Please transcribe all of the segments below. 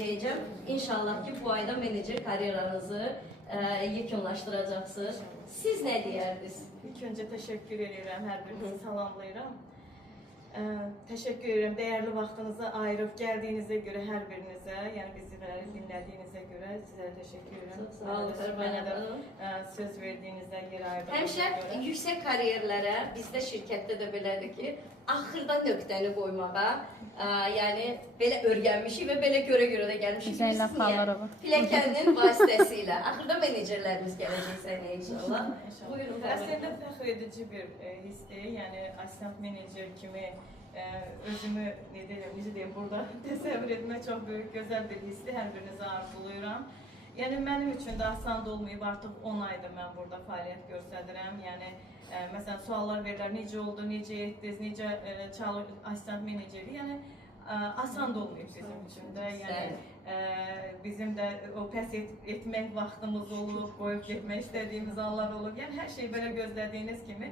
deyəcəm. İnşallah ki, bu ayda menecer karyeranızı yekunlaşdıracaqsınız. Siz nə deyərdiniz? İlk öncə təşəkkür edirəm, hər birinizi salamlayıram. Təşəkkür edirəm, dəyərli vaxtınızı ayırıb gəldiyinizə görə hər birinizə, yəni bizləri dinlədiyinizə görə sizə təşəkkür edirəm. Sağ olun, mənə də söz verdiyinizə yer ayırdığınıza Həmişə görə. yüksək karyerlərə, bizdə şirkətdə də belədir ki, axırda nöqtəni qoymağa, yəni belə öyrənmişik və belə görə də gəlmişik. Zeynəb Xanlarova. Pilləkənin vasitəsilə. Axırda menecerlərimiz gələcək sənə inşallah. Buyurun. Əslində fəxr edici bir hissdir, yəni assistent menecer kimi özümü necə deyim, burada təsəvvür etmək çox böyük, gözəl bir hissdir, hər birinizə arzulayıram. Yəni mənim üçün də asan da olmayıb, artıq 10 aydır mən burada fəaliyyət göstərirəm. Yəni məsələn suallar verirlər, necə oldu, necə etdiniz, necə assistent meneceri, yəni asan da olmayıb bizim üçün də. Yəni bizim də o pəs etmək vaxtımız olub, qoyub getmək istədiyimiz anlar olub. Yəni hər şey belə gözlədiyiniz kimi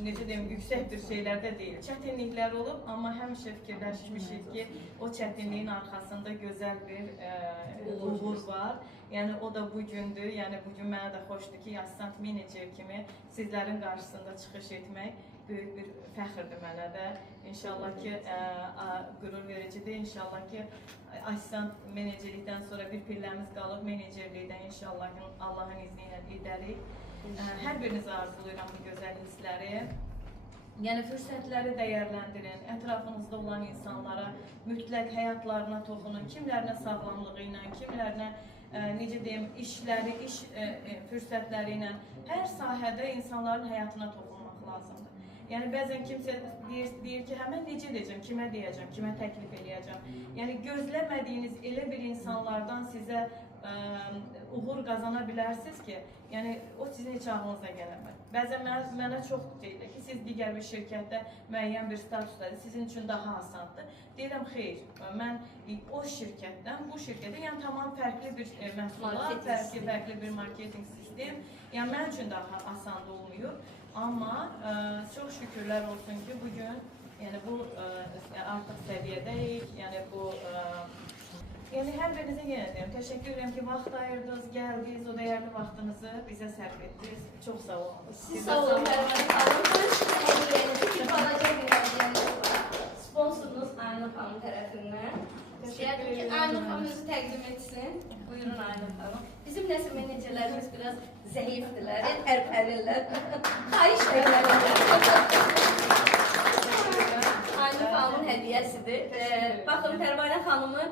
necə deyim, yüksək bir şeylərdə deyil. Çətinliklər olub, amma həmişə fikirləşmişik ki, o çətinliyin arxasında gözəl bir uğur var. Yəni o da bugündür. Yəni bugün mənə də xoşdur ki, assistent menecer kimi sizlərin qarşısında çıxış etmək böyük bir fəxrdir mənə də. İnşallah ki, qürur vericidir. İnşallah ki, assistent menecerlikdən sonra bir pilləmiz qalıb, menecerlikdən inşallah Allahın izni ilə edərik. Hər birinizə arzulayıram bu gözəl hissləri. Yəni fürsətləri dəyərləndirin, ətrafınızda olan insanlara, mütləq həyatlarına toxunun, kimlərinə sağlamlığı ilə, kimlərinə necə deyim, işləri, iş fürsətləri ilə, hər sahədə insanların həyatına toxunmaq lazımdır. Yəni bəzən kimsə deyir ki, mən necə edəcəm, kimə deyəcəm, kimə təklif eləyəcəm. Yəni gözləmədiyiniz elə bir insanlardan sizə uğur qazana bilərsiniz ki, yəni o sizin heç ağlınıza gələməz. Bəzən mənə çox deyilir ki, siz digər bir şirkətdə müəyyən bir statusdadır, sizin üçün daha asandır. Deyirəm, xeyr, mən o şirkətdən bu şirkətə, yəni tamam fərqli bir məhsulat, fərqli bir marketing sistem, yəni mən üçün daha asan olmuyor. Amma çox şükürlər olsun ki, bugün yəni bu artıq səviyyədəyik, yəni bu hər birinizə yenə deyim, təşəkkür edirəm ki, vaxt ayırdınız, gəldiniz, o dəyərli vaxtınızı bizə sərf etdiniz. Çox sağ olun. Siz sağ olun, Pərvanə xanım. Hədiyyənizi ki, balaca bir hədiyyəniz var. Sponsorunuz Aynur xanım tərəfindən. Deyərdim ki, Aynur xanım özü təqdim etsin. Buyurun Aynur xanım. Bizim nəsil menecerlərimiz biraz zəifdirlər, tərpənirlər. Xahiş edirlər. Aynur xanımın hədiyyəsidir. Baxın, Pərvanə xanımı